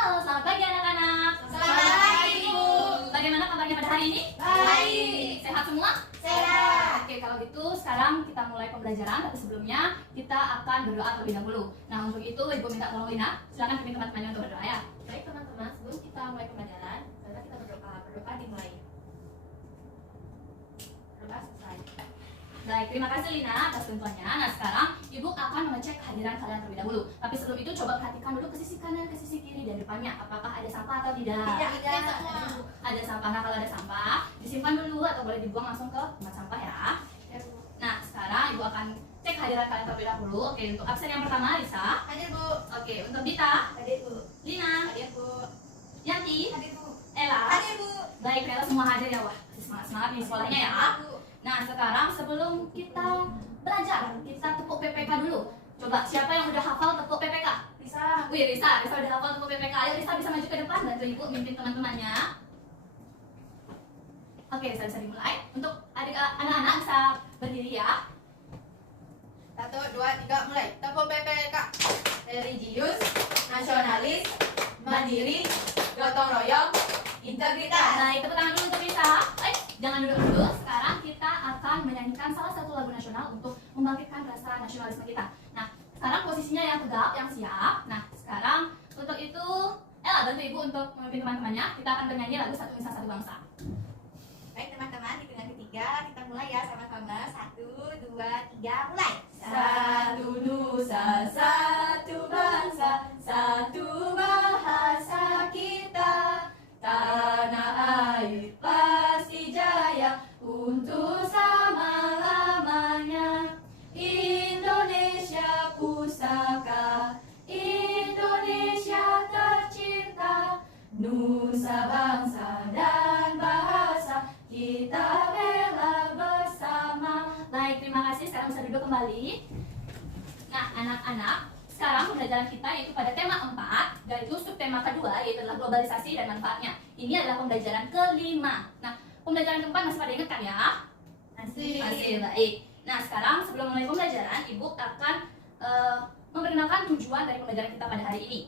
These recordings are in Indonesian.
Halo, selamat pagi anak-anak. Selamat pagi, Bu. Bagaimana kabarnya pada hari ini? Baik. Sehat semua? Sehat. Oke, kalau gitu sekarang kita mulai pembelajaran. Tapi sebelumnya kita akan berdoa terlebih dahulu. Nah, untuk itu Ibu minta tolong Lina. Silakan pimpin teman-temannya untuk berdoa ya. Baik teman-teman, sebelum kita mulai pembelajaran, mari kita berdoa. Berdoa dimulai. Berdoa selesai. Baik, terima kasih Lina atas bantuannya. Nah, sekarang Ibu akan mengecek kehadiran kalian terlebih dahulu. Tapi sebelum itu coba perhatikan dulu ke sisi kanan, ke sisi kiri dan depannya. Apakah ada sampah atau tidak? Tidak. Ada sampah. Nah, kalau ada sampah, disimpan dulu atau boleh dibuang langsung ke tempat sampah ya. Nah, sekarang Ibu akan cek kehadiran kalian terlebih dahulu. Oke, untuk absen yang pertama Lisa. Hadir, Bu. Oke, untuk Dita, Hadir, Bu. Lina, Hadir, Bu. Yanti, Hadir, Bu. Ella. Hadir, Bu. Baik, ternyata semua hadir ya. Wah, semangat nih sekolahnya ya. Bu. Nah, sekarang sebelum kita belajar, kita tepuk PPK dulu. Coba siapa yang udah hafal tepuk PPK? Bisa. Wih, Risa udah hafal tepuk PPK. Ayo Risa bisa maju ke depan, bantu Ibu mimpin teman-temannya. Oke, Risa bisa dimulai. Untuk anak-anak bisa berdiri ya. 1, 2, 3, mulai. Tepuk PPK. Religius, nasionalis, mandiri, gotong royong, integritas. Baik, tepuk tangan dulu untuk Risa. Jangan duduk dulu. Sekarang kita akan menyanyikan salah satu lagu nasional untuk membangkitkan rasa nasionalisme kita. Nah, sekarang posisinya yang tegap, yang siap. Nah, sekarang untuk itu, Ella bantu Ibu untuk memimpin teman-temannya. Kita akan bernyanyi lagu Satu Nusa Satu Bangsa. Baik teman-teman, hitungan ketiga kita mulai ya sama-sama. 1, 2, 3, mulai. Satu nusa, satu bangsa, satu bahasa kita. Tanah air pasti jaya untuk selama-lamanya. Indonesia pusaka, Indonesia tercinta. Nusa bangsa dan bahasa kita bela bersama. Baik, terima kasih. Sekarang bisa duduk kembali. Nah, anak-anak, sekarang pembelajaran kita yaitu pada tema 4, yaitu subtema kedua, yaitu adalah globalisasi dan manfaatnya. Ini adalah pembelajaran kelima. Nah, pembelajaran keempat masih pada ingat kan ya? Masih, baik. Nah, sekarang sebelum mulai pembelajaran, Ibu akan memperkenalkan tujuan dari pembelajaran kita pada hari ini.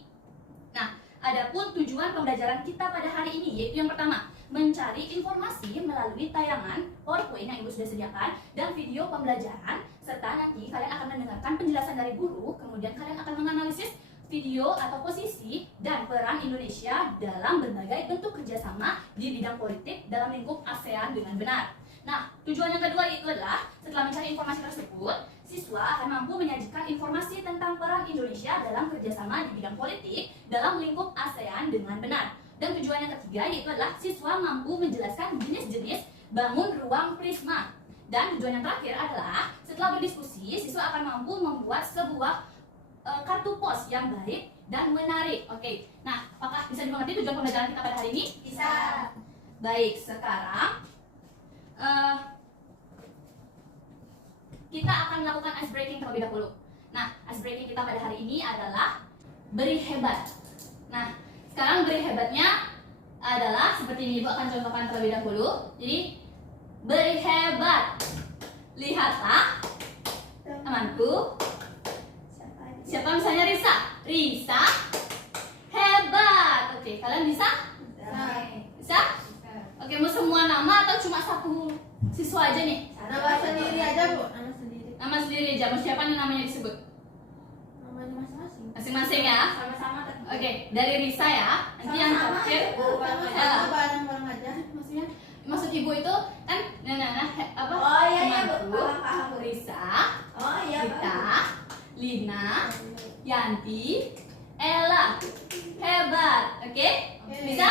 Nah, adapun tujuan pembelajaran kita pada hari ini yaitu yang pertama, mencari informasi melalui tayangan PowerPoint yang Ibu sudah sediakan dan video pembelajaran, serta nanti kalian akan mendengarkan penjelasan dari guru, kemudian kalian akan menganalisis video atau posisi dan peran Indonesia dalam berbagai bentuk kerjasama di bidang politik dalam lingkup ASEAN dengan benar. Nah, tujuan yang kedua itu adalah setelah mencari informasi tersebut, siswa akan mampu menyajikan informasi tentang peran Indonesia dalam kerjasama di bidang politik dalam lingkup ASEAN dengan benar. Dan tujuan yang ketiga yaitu adalah siswa mampu menjelaskan jenis-jenis bangun ruang Prisma. Dan tujuan yang terakhir adalah setelah berdiskusi, siswa akan mampu membuat sebuah kartu pos yang baik dan menarik. Oke, nah apakah bisa dimengerti tujuan pembelajaran kita pada hari ini? Bisa. Baik, sekarang kita akan melakukan ice breaking terlebih dahulu. Nah, ice breaking kita pada hari ini adalah beri hebat. Nah, sekarang beri hebatnya adalah seperti ini. Ibu akan contohkan terlebih dahulu. Jadi, beri hebat. Lihatlah, temanku. Siapa misalnya Risa? Risa hebat. Oke, kalian bisa? Bisa? Oke, mau semua nama atau cuma satu siswa aja nih? Nama sendiri aja, Bu. Nama sendiri. Nama sendiri aja. Mau siapa nih namanya disebut? Namanya masing-masing. Masing-masing ya. Sama-sama. Oke, dari Risa ya. Nanti yang terakhir Sama-sama bareng-bareng aja. maksudnya maksud ibu itu kan apa? Oh, iya, Bu. temanku, Paham. Risa, Oh iya, Rita, Lina, Yanti, Ella. Hebat. Oke? Bisa?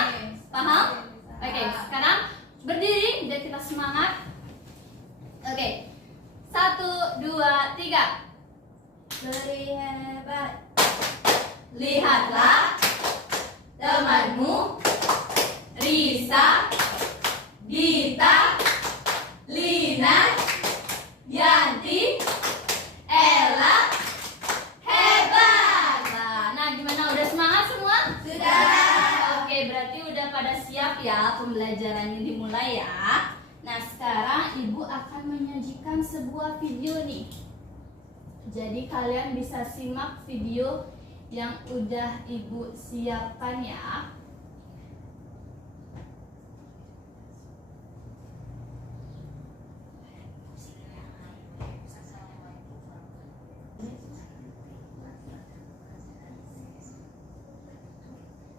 Paham? Oke, sekarang berdiri biar kita semangat. Oke. 1, 2, 3. Beri hebat. Lihatlah temanmu Risa, Dita, Lina, Yanti, Ella. Hebat. Nah, gimana? Udah semangat semua? Sudah. Oke, berarti udah pada siap ya pembelajarannya dimulai ya. Nah, sekarang Ibu akan menyajikan sebuah video nih. Jadi kalian bisa simak video yang udah Ibu siapkan ya.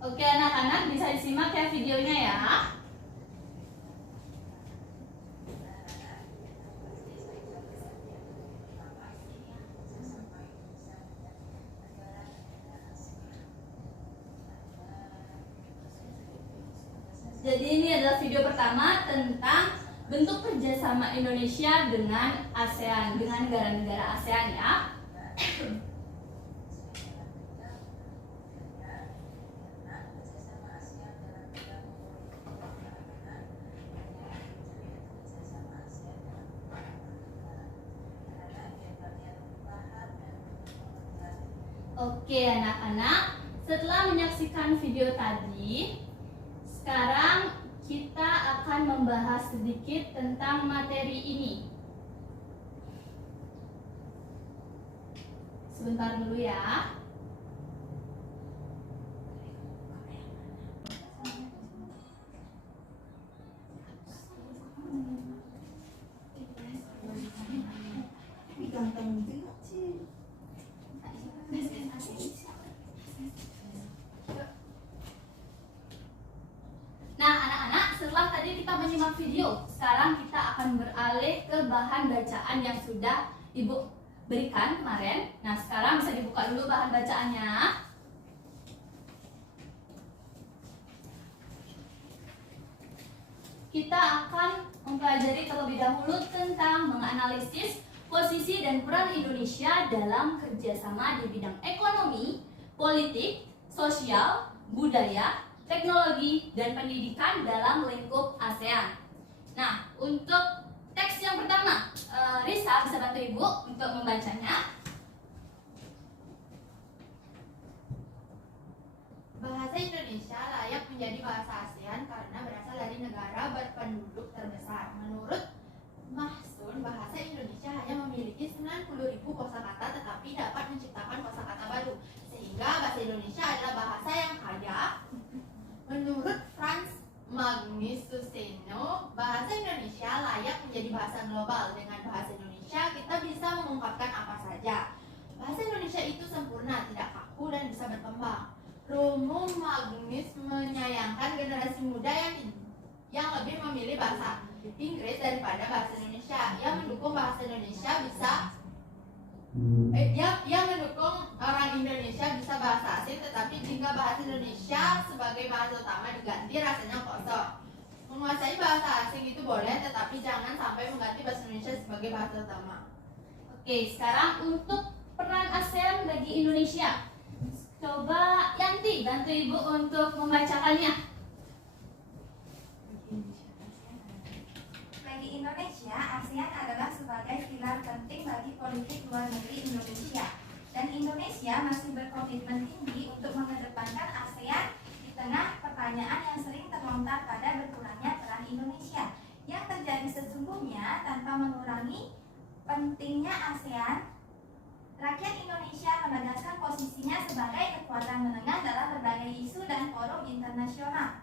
Oke anak-anak, bisa disimak ya videonya ya. Jadi ini adalah video pertama tentang bentuk kerjasama Indonesia dengan ASEAN, dengan negara-negara ASEAN ya. Oke anak-anak, setelah menyaksikan video tadi, sekarang kita akan membahas sedikit tentang materi ini. Sebentar dulu ya. Nah anak-anak, setelah tadi kita menyimak video, sekarang kita akan beralih ke bahan bacaan yang sudah Ibu berikan kemarin. Nah sekarang bisa dibuka dulu bahan bacaannya. Kita akan mempelajari terlebih dahulu tentang menganalisis posisi dan peran Indonesia dalam kerjasama di bidang ekonomi, politik, sosial, budaya, teknologi, dan pendidikan dalam lingkup ASEAN. Nah, untuk teks yang pertama, Risa bisa bantu Ibu untuk membacanya. Bahasa Indonesia layak menjadi bahasa ASEAN karena berasal dari negara berpenduduk terbesar. Menurut Mahsun, bahasa Indonesia hanya memiliki 90.000 kosakata tetapi dapat menciptakan kosakata baru, sehingga bahasa Indonesia adalah bahasa yang kaya. Menurut Franz Magnus Suseno, bahasa Indonesia layak menjadi bahasa global. Dengan bahasa Indonesia kita bisa mengungkapkan apa saja. Bahasa Indonesia itu sempurna, tidak kaku dan bisa berkembang. Romo Magnus menyayangkan generasi muda yang lebih memilih bahasa Inggris daripada bahasa Indonesia. Ia mendukung bahasa Indonesia ia mendukung orang Indonesia bisa bahasa asing, tetapi jika bahasa Indonesia sebagai bahasa utama diganti rasanya kosong. Menguasai bahasa asing itu boleh, tetapi jangan sampai mengganti bahasa Indonesia sebagai bahasa utama. Oke, sekarang untuk peran ASEAN bagi Indonesia. Coba Yanti bantu Ibu untuk membacakannya. Bagi Indonesia, ASEAN adalah sebagai pilar penting bagi politik luar negeri Indonesia. Dan Indonesia masih berkomitmen tinggi untuk mengedepankan ASEAN di tengah pertanyaan yang sering terlontar pada berkurangnya peran Indonesia yang terjadi sesungguhnya tanpa mengurangi pentingnya ASEAN. Rakyat Indonesia menegaskan posisinya sebagai kekuatan menengah dalam berbagai isu dan forum internasional.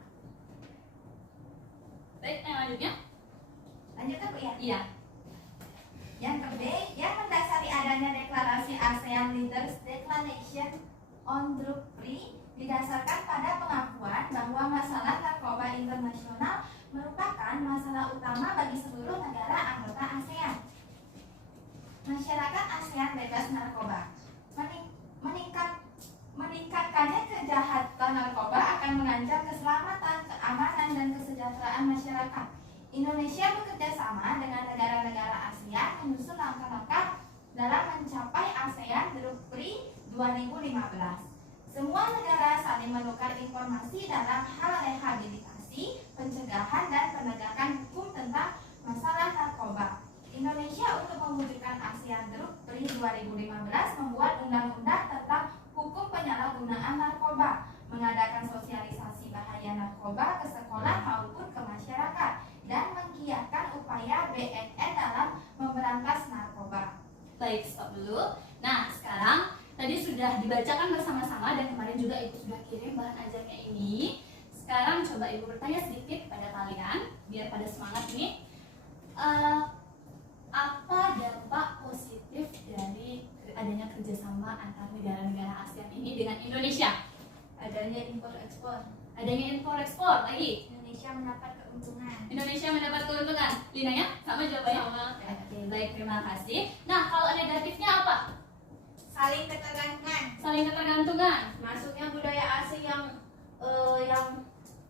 Baik, yang lanjutnya. Lanjutkan Bu ya? Iya. Yang ke-B, yang mendasari adanya deklarasi ASEAN Leaders Declaration on Drug Free didasarkan pada pengakuan bahwa masalah narkoba internasional merupakan masalah utama bagi seluruh negara anggota ASEAN. Masyarakat ASEAN bebas narkoba. Meningkatkannya kejahatan narkoba akan mengancam keselamatan, keamanan, dan kesejahteraan masyarakat. Indonesia bekerja sama dengan negara-negara ASEAN menyusun langkah-langkah dalam mencapai ASEAN Drug Free 2015. Semua negara saling menukar informasi dalam hal rehabilitasi, pencegahan, dan penegakan hukum tentang masalah narkoba. Indonesia untuk mewujudkan ASEAN Drug Free 2015 membuat undang-undang tentang hukum penyalahgunaan narkoba, mengadakan sosialisasi bahaya narkoba ke sekolah maupun ke masyarakat, dan menggiatkan upaya BNN dalam memberantas narkoba. Baik, stop dulu. Nah, sekarang tadi sudah dibacakan bersama-sama dan kemarin juga Ibu sudah kirim bahan ajarnya ini. Sekarang coba Ibu bertanya sedikit pada kalian biar pada semangat ini. Apa dampak positif dari adanya kerjasama antar negara-negara ASEAN ini dengan Indonesia? Adanya impor ekspor. Adanya impor ekspor lagi. Indonesia mendapat keuntungan. Indonesia mendapat keuntungan. Linanya sama jawabannya? Sama. Oke, baik, terima kasih. Nah, kalau negatifnya apa? Saling ketergantungan. Saling ketergantungan. Masuknya budaya asing yang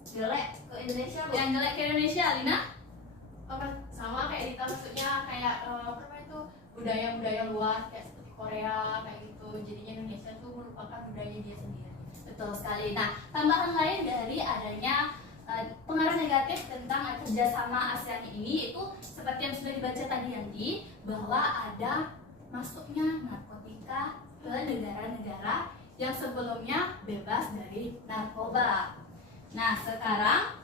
jelek ke Indonesia, Bu. Yang jelek ke Indonesia, Lina? Sama kayak Dita, maksudnya kayak apa namanya itu budaya-budaya luar kayak seperti Korea kayak gitu, jadinya Indonesia tuh merupakan budaya dia sendiri. Betul sekali. Nah, tambahan lain dari adanya pengaruh negatif tentang kerjasama ASEAN ini itu seperti yang sudah dibaca tadi Yanti, bahwa ada masuknya narkotika ke negara-negara yang sebelumnya bebas dari narkoba. Nah, sekarang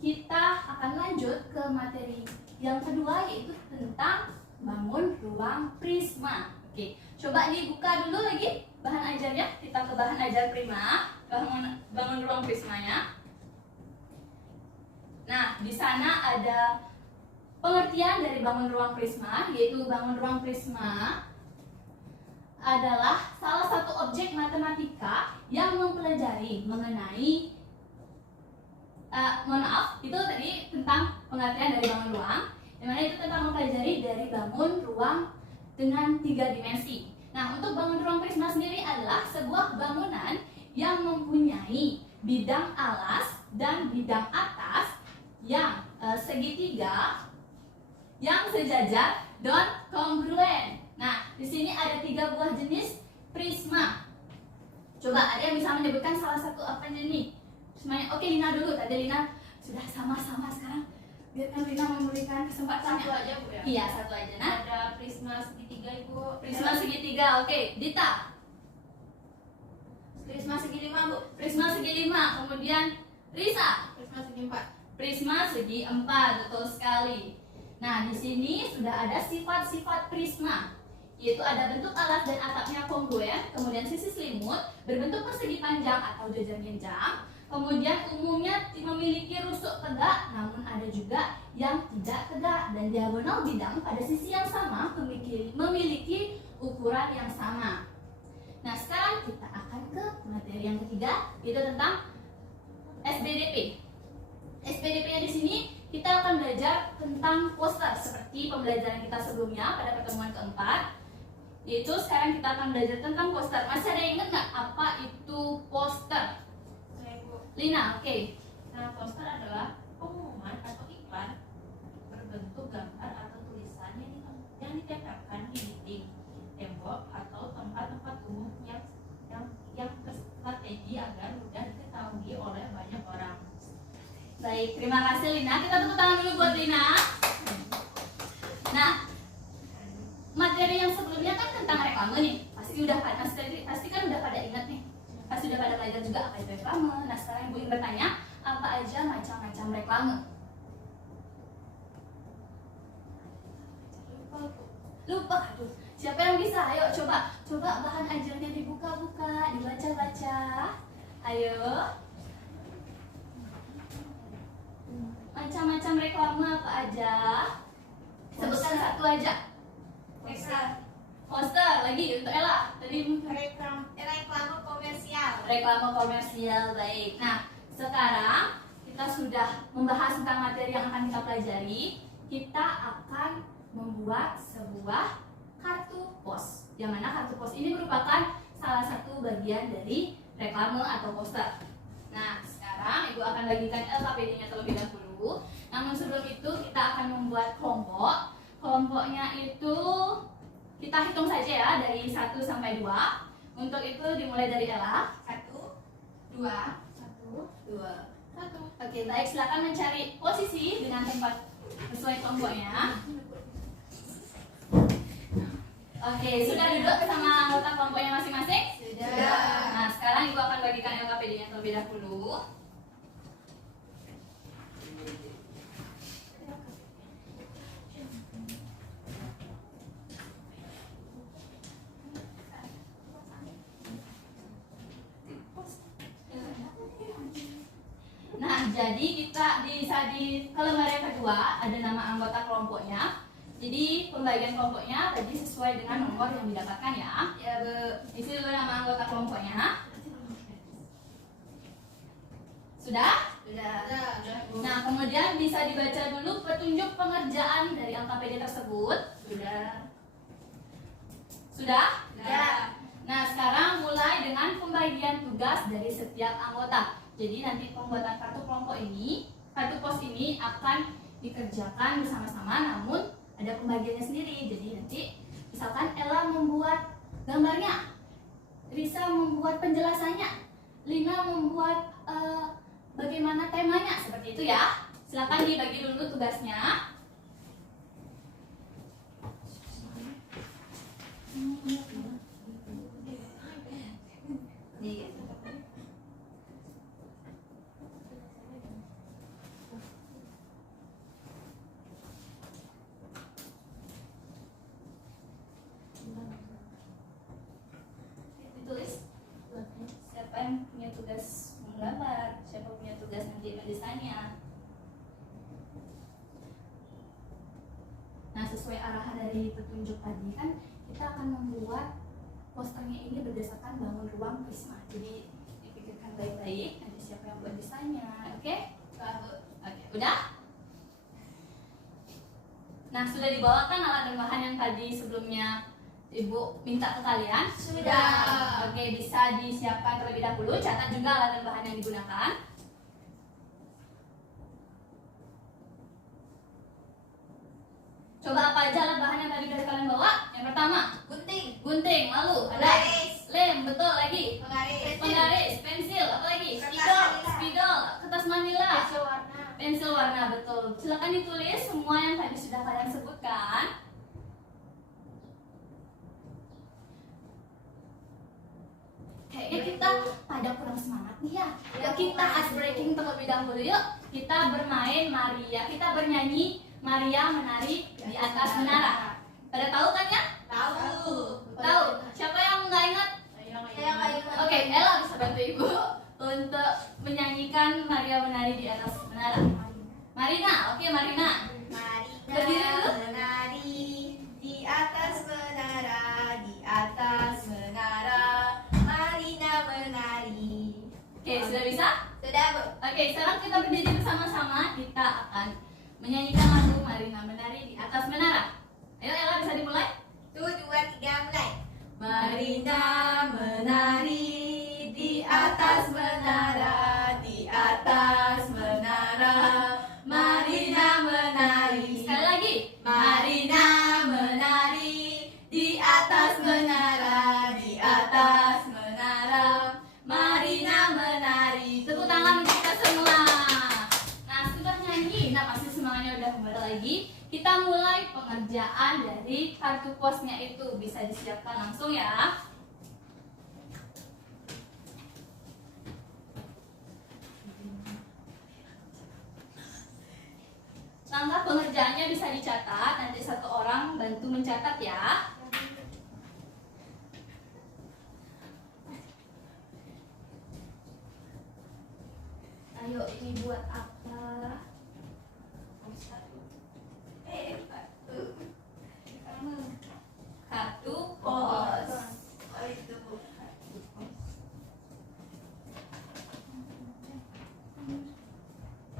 kita akan lanjut ke materi yang kedua, yaitu tentang bangun ruang prisma. Oke, coba dibuka dulu lagi bahan ajarnya. Kita ke bahan ajar prima, bangun ruang prismanya. Nah, di sana ada pengertian dari bangun ruang prisma, yaitu bangun ruang prisma adalah salah satu objek matematika yang mempelajari mengenai mohon maaf, itu tadi tentang pengertian dari bangun ruang, dimana itu tentang mempelajari dari bangun ruang dengan 3 dimensi. Nah, untuk bangun ruang prisma sendiri adalah sebuah bangunan yang mempunyai bidang alas dan bidang atas yang segitiga, yang sejajar dan kongruen. Nah, di sini ada 3 buah jenis prisma. Coba ada yang bisa menyebutkan salah satu apa nih? Semuanya. Oke, Lina dulu. Tadi Lina sudah sama-sama, sekarang biarkan Lina memberikan kesempatan. Satu aja, Bu, ya? Iya, satu aja. Nah, Ada prisma segitiga, Ibu. prisma segitiga. Oke, Dita. Prisma segi 5, Bu. Prisma segi 5. Kemudian Risa. Prisma segi 4. Prisma segi 4. Betul sekali. Nah, di sini sudah ada sifat-sifat prisma, yaitu ada bentuk alas dan atapnya kongruen, kemudian sisi selimut berbentuk persegi panjang atau jajar-jenjang. Kemudian umumnya memiliki rusuk tegak, namun ada juga yang tidak tegak, dan diagonal bidang pada sisi yang sama memiliki ukuran yang sama. Nah, sekarang kita akan ke materi yang ketiga, yaitu tentang SBDP. SBDP-nya di sini kita akan belajar tentang poster seperti pembelajaran kita sebelumnya pada pertemuan keempat. Yaitu sekarang kita akan belajar tentang poster. Masih ada yang ingat nggak apa itu poster? Lina, oke. Nah, poster adalah pengumuman atau iklan berbentuk gambar atau tulisan yang ditempelkan di dinding, tembok atau tempat-tempat umum yang berstrategi agar mudah diketahui oleh banyak orang. Baik, terima kasih Lina. Kita tepuk tangan dulu buat Lina. Nah, materi yang sebelumnya kan tentang reklame nih. Pasti kan udah pada ingat nih. Pasti udah pada belajar juga apa itu reklame. Nah, sekarang Ibu ingin bertanya, apa aja macam-macam reklame? Lupa, aduh. Siapa yang bisa? Ayo coba bahan ajarnya dibuka-buka, dibaca-baca. Ayo. Macam-macam reklame apa aja? Sebutkan satu aja. Poster lagi untuk Ella. Tadi Reklame komersial. reklame komersial, baik. Nah, sekarang kita sudah membahas tentang materi yang akan kita pelajari. Kita akan membuat sebuah kartu pos. Yang mana kartu pos ini merupakan salah satu bagian dari reklame atau poster. Nah, sekarang Ibu akan bagikan LKPD-nya terlebih dahulu. Namun sebelum itu kita akan membuat kelompok. Kelompoknya itu kita hitung saja ya dari 1 sampai 2. Untuk itu dimulai dari Ella. 1, 2, 1. Oke, baik, silakan mencari posisi dengan tempat sesuai kelompoknya. Oke, sudah duduk bersama anggota kelompoknya masing-masing? Sudah. Nah, sekarang Ibu akan bagikan LKPD-nya terlebih dahulu. jadi kita bisa di lembar yang kedua ada nama anggota kelompoknya. Jadi pembagian kelompoknya tadi sesuai dengan nomor yang didapatkan ya. Ya, Bu. Isi dulu nama anggota kelompoknya. Sudah? Sudah. Nah, kemudian bisa dibaca dulu petunjuk pengerjaan dari angka PD tersebut. Sudah. Sudah? Sudah. Nah, sekarang mulai dengan pembagian tugas dari setiap anggota. Jadi nanti pembuatan kartu kelompok ini, kartu pos ini akan dikerjakan bersama-sama, namun ada pembagiannya sendiri. Jadi nanti misalkan Ella membuat gambarnya, Risa membuat penjelasannya, Lina membuat bagaimana temanya, seperti itu ya. Silakan dibagi dulu tugasnya. Ditulis siapa yang punya tugas menggambar, siapa punya tugas nanti mendesainnya. Nah, sesuai arahan dari petunjuk tadi kan kita akan membuat posternya ini berdasarkan bangun ruang Prisma. Jadi dipikirkan baik-baik nanti siapa yang buat desainnya. Oke? Oke, udah? Nah, sudah dibawakan alat dan bahan yang tadi sebelumnya Ibu minta ke kalian? Sudah. Oke, bisa disiapkan terlebih dahulu. Catat juga alat dan bahan yang digunakan. Coba apa aja alat bahan yang tadi udah kalian bawa? Yang pertama, gunting. Lalu ada lem, betul lagi. Penggaris, pensil, apa lagi? Spidol, kertas manila. Pensil warna, betul. Silakan ditulis semua yang tadi sudah kalian sebutkan. Kayaknya kita pada kurang semangat nih ya. Yuk kita ice breaking terlebih dahulu yuk. Kita bermain Maria, kita bernyanyi Maria menari di atas menara. Pada tahu kan ya? Tahu. Siapa yang nggak ingat? Oke, Ella bisa bantu Ibu untuk menyanyikan Maria menari di atas menara. Marina, oke Marina. Berdiri dulu. Menari di atas menara, di atas menara. Marina menari. Oke, sudah bisa? Sudah, Bu. Oke, sekarang kita berdiri bersama-sama. Kita akan menyanyikan lagu Marina menari di atas menara. Ayo Ella, bisa dimulai? 1, 2, 3, mulai. Marina menari di atas menara, di atas menara. Marina menari. Sekali lagi. Marina menari di atas menara, di atas menara. Marina menari. Tepuk tangan untuk kita semua. Nah, sudah nyanyi. Nah, pasti semangatnya udah kembali lagi. Kita mulai pengerjaan dari kartu posnya itu. Bisa disiapkan langsung ya. Langkah pengerjaannya bisa dicatat. Nanti satu orang bantu mencatat ya. Ayo, ini buat apa? Kartu pos. Oh, itu, Bu.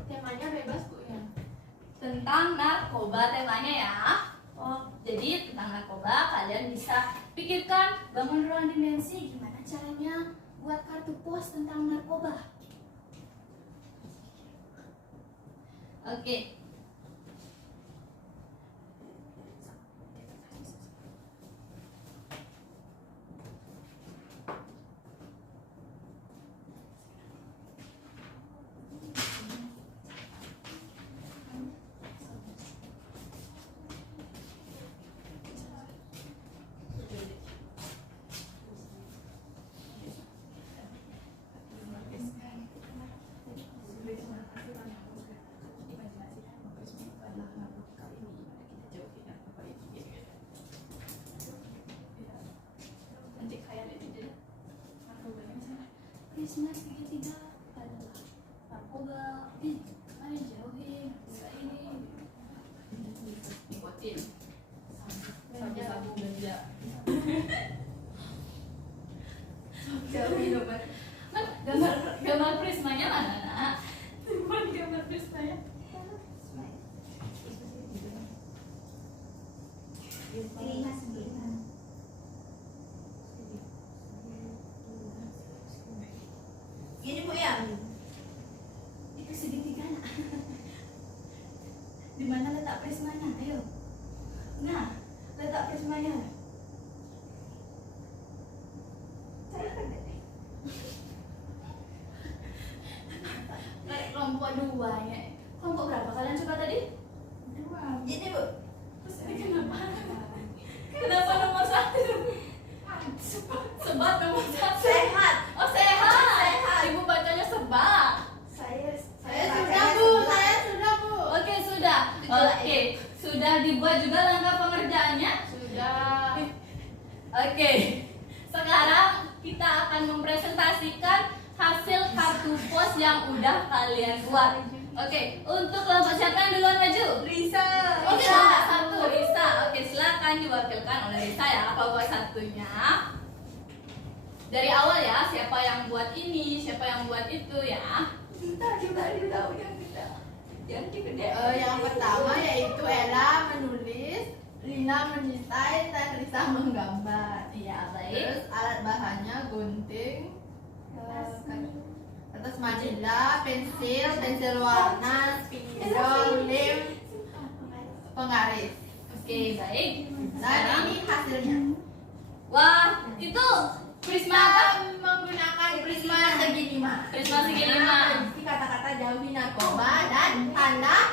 Temanya bebas Bu ya. Tentang narkoba temanya ya. Oh, jadi tentang narkoba kalian bisa pikirkan bangun ruang dimensi gimana caranya buat kartu pos tentang narkoba. Oke. Nanti kayak ini narkoba segitiga adalah narkoba. Ayo jauhin, bisa ini. Nikotin, sabu-sabu ganja. Jauhin obat. Gambar prismanya mana nak? Bukan gambar prismanya. Lihat sebentar. Gini Bu ya. Itu segitiga nak. Di mana letak prismanya? Ayo. Nah, letak prismanya. Kelompok 2 ya. Kelompok berapa kalian coba tadi? 2. Gini Bu. Terus ini kenapa? Kenapa nomor 1? Sebat nomor 1. Sehat. Oh sehat. Sehat. Ibu bacanya sebat. Saya Saya sudah Bu, saya sudah Bu. Oke sudah. Oke sudah dibuat juga langkah pengerjaannya. Sudah. Oke. Sekarang kita akan mempresentasikan hasil kartu pos yang udah kalian buat. Oke, untuk kelompok siapa yang duluan maju? Risa. Oke, kelompok 1 Risa. Oke, silakan diwakilkan oleh Risa ya kelompok 1-nya. Dari awal ya, siapa yang buat ini, siapa yang buat itu ya. Kita juga tahu yang kita. Yang gede. Yang pertama yaitu Ella menulis, Lina mendesain, dan Risa menggambar. Iya, baik. Terus alat bahannya gunting, kertas majalah, pensil warna, spidol, lem, penggaris. Oke, baik. Dan ini hasilnya. Wah, itu prisma apa? Kita menggunakan prisma segi 5. Prisma segi 5. Kata-kata jauhi narkoba dan tanda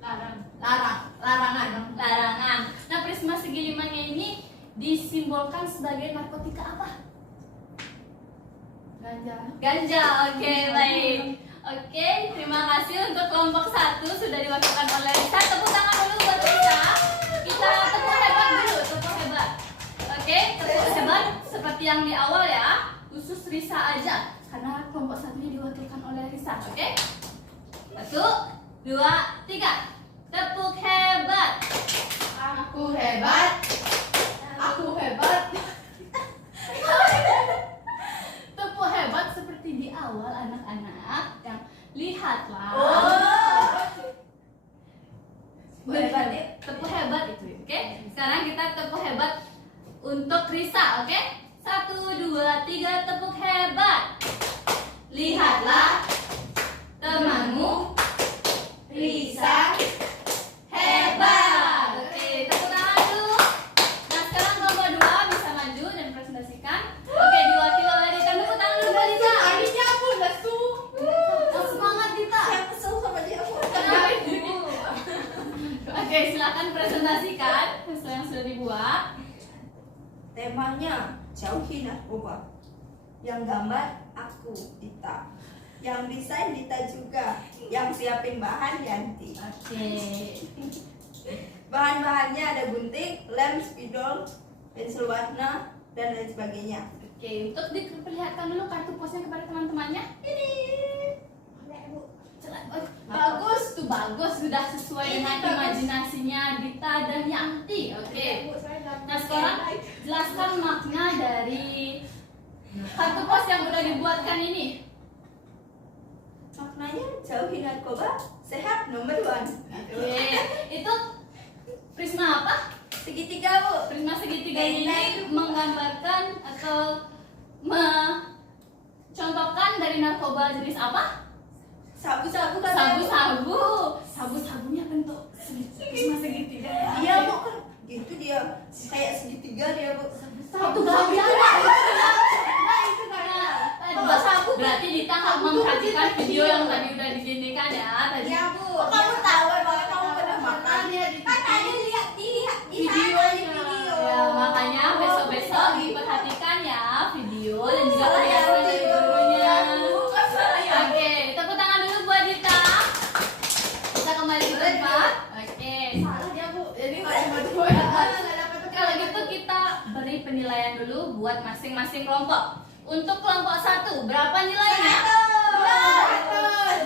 larangan. Larangan. Nah, prisma segi 5-nya ini disimbolkan sebagai narkotika apa? Ganja. Oke, baik. Oke, terima kasih untuk kelompok 1 sudah diwakilkan oleh Risa. Tepuk tangan dulu buat Risa. Kita tepuk hebat dulu, tepuk hebat. Oke, tepuk hebat seperti yang di awal ya. Khusus Risa aja karena kelompok 1-nya diwakilkan oleh Risa. Oke? 1, 2, 3. Tepuk hebat. Aku hebat. Aku hebat. Tepuk hebat seperti di awal anak-anak yang lihatlah. Hebat ya. Tepuk hebat itu, oke? Sekarang kita tepuk hebat untuk Risa, oke? 1, 2, 3, tepuk hebat. Lihatlah temanmu Risa hebat. Oke, tepuk tangan dulu. Nah, sekarang kelompok 2 bisa maju dan presentasikan. Oke, diwakili oleh Dita. Tepuk tangan dulu buat Dita. Harinya aku lesu. Oh, semangat Dita. Saya kesel sama dia. Oke, silakan presentasikan hasil yang sudah dibuat. Temanya jauhi narkoba. Yang gambar aku Dita. Yang desain Dita juga. Yang siapin bahan Yanti. Oke. Bahan-bahannya ada gunting, lem, spidol, pensil warna, dan lain sebagainya. Oke, untuk diperlihatkan dulu kartu posnya kepada teman-temannya. Ini. Oh, bagus tuh, bagus, sudah sesuai dengan imajinasinya Dita dan Yanti. Oke. Nah, sekarang jelaskan makna dari kartu pos yang udah dibuatkan ini. Maknanya jauhi narkoba, sehat nomor 1. Oke, itu prisma apa? Segitiga Bu. Prisma segitiga ini menggambarkan atau mencontohkan dari narkoba jenis apa? Sabu-sabu kan. Sabu-sabu. Sabu-sabunya bentuk prisma segitiga. Dia Bu kan gitu dia kayak segitiga dia Bu. Satu kali ada. Dua sabu. Berarti Dita nggak memperhatikan video yang tadi udah diginikan ya tadi. Iya Bu. Kamu tahu bahwa kamu pernah makan. Kan tadi lihat di Videonya. video. Ya, makanya besok-besok diperhatikan ya video dan juga perhiasan dari gurunya. Oke, tepuk tangan dulu buat Dita. Kita kembali ke tempat. Oke. Salah dia Bu. Jadi nggak cuma 2 ya. Kalau gitu kita beri penilaian dulu buat masing-masing kelompok. Untuk kelompok 1, berapa nilainya? 100.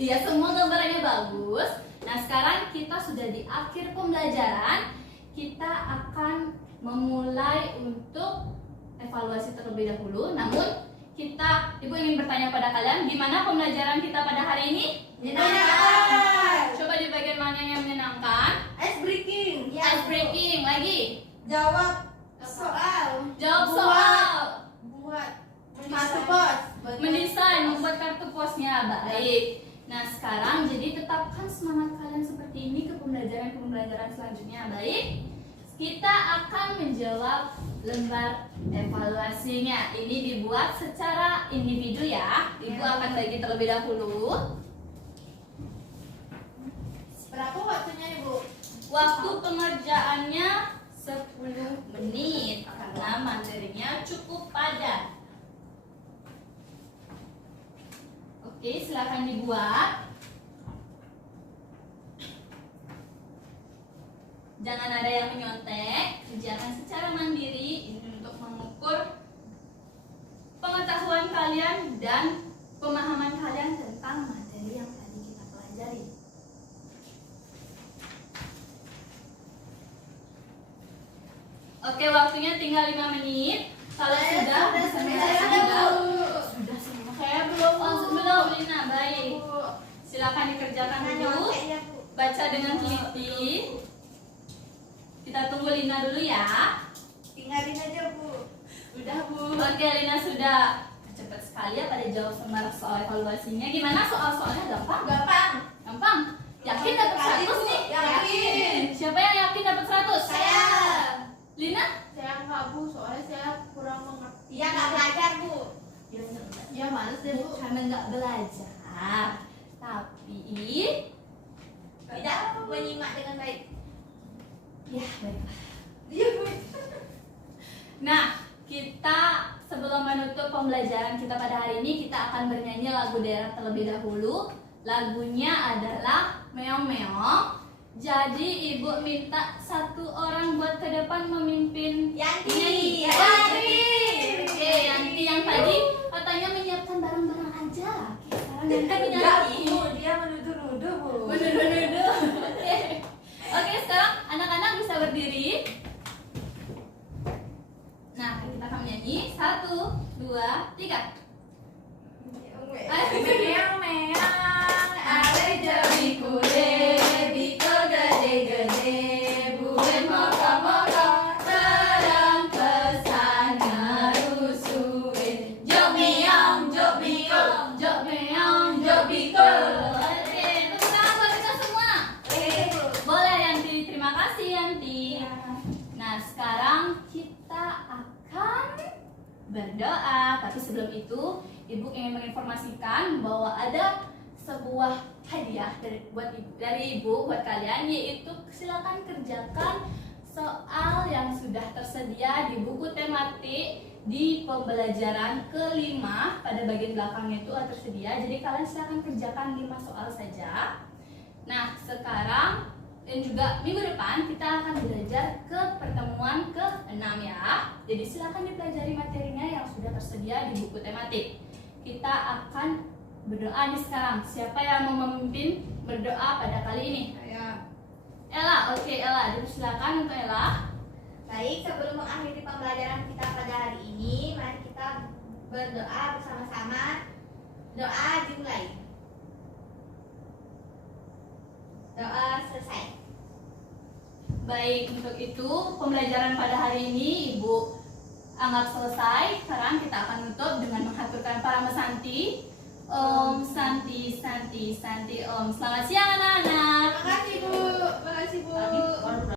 Iya, semua gambarannya bagus. Nah, sekarang kita sudah di akhir pembelajaran. Kita akan memulai untuk evaluasi terlebih dahulu. Namun, Ibu ingin bertanya pada kalian, gimana pembelajaran kita pada hari ini? Menyenangkan. Coba di bagian mana yang menyenangkan? Ice breaking. Ice breaking lagi. Jawab soal. Jawab soal. Buat kartu pos. Mendesain, membuat kartu posnya. Baik. Nah, sekarang jadi tetapkan semangat kalian seperti ini ke pembelajaran selanjutnya. Baik. Kita akan menjawab lembar evaluasinya. Ini dibuat secara individu ya. Ibu akan bagi terlebih dahulu. Berapa waktunya Ibu? Waktu pengerjaannya 10 menit karena materinya cukup padat. Oke, silakan dibuat. Jangan ada yang menyontek, kerjakan secara mandiri. Ini untuk mengukur pengetahuan kalian dan pemahaman kalian tentang materi yang tadi kita pelajari. Oke, waktunya tinggal 5 menit. Kalau sudah, sudah semua. Saya belum. Belum, Lina, baik. Silakan dikerjakan dulu. Baca dengan teliti. Kita tunggu Lina dulu ya. Tinggalin aja Bu. Udah Bu. Oke, Lina sudah. Cepat sekali ya pada jawab soal evaluasinya. Gimana soalnya gampang? Gampang. Yakin dapat 100 nih? Yakin. Siapa yang yakin dapat 100? Saya. Lina? Saya enggak Bu, soalnya saya kurang mengerti. Iya nggak belajar Bu. Ya males deh Bu. Karena nggak belajar, tapi Tidak menyimak dengan baik. ya baiklah. Iya Bu. Nah, kita sebelum menutup pembelajaran kita pada hari ini, kita akan bernyanyi lagu daerah terlebih dahulu. Lagunya adalah Meong Meong. Jadi Ibu minta 1 orang buat ke depan memimpin Yanti. nyanyi. Yanti. Oke, Yanti yang tadi katanya menyiapkan barang-barang aja. Oke, sekarang Yanti Enggak menyanyi. Bu, dia menuduh-nuduh Bu. Menuduh-nuduh. Oke, sekarang anak-anak bisa berdiri. Nah, kita akan menyanyi 1, 2, 3. Meong meong, ale Jari kude, biko gede-gede, buben moko-moko, terang pesannya rusuin. Jok meong, jok biko, jok meong, jok biko. Oke, tepuk tangan buat kita semua. Boleh Yanti, terima kasih Yanti. Nah, sekarang kita akan berdoa. Tapi sebelum itu, Ibu ingin menginformasikan bahwa ada sebuah hadiah dari Ibu buat kalian, yaitu silakan kerjakan soal yang sudah tersedia di buku tematik di pembelajaran kelima. Pada bagian belakangnya itu tersedia. Jadi kalian silakan kerjakan 5 soal saja. Nah, sekarang dan juga minggu depan kita akan belajar ke pertemuan ke-6 ya. Jadi silakan dipelajari materinya yang sudah tersedia di buku tematik. Kita akan berdoa nih sekarang. Siapa yang mau memimpin berdoa pada kali ini? Saya. Ella, oke Ella, silakan untuk Ella. Baik, sebelum mengakhiri pembelajaran kita pada hari ini, mari kita berdoa bersama-sama. Doa dimulai. Doa selesai. Baik, untuk itu pembelajaran pada hari ini Ibu anggap selesai. Sekarang kita akan tutup dengan menghaturkan para mesanti. Om Santi Santi Santi Om. Selamat siang anak-anak. Makasih Bu. Makasih Bu.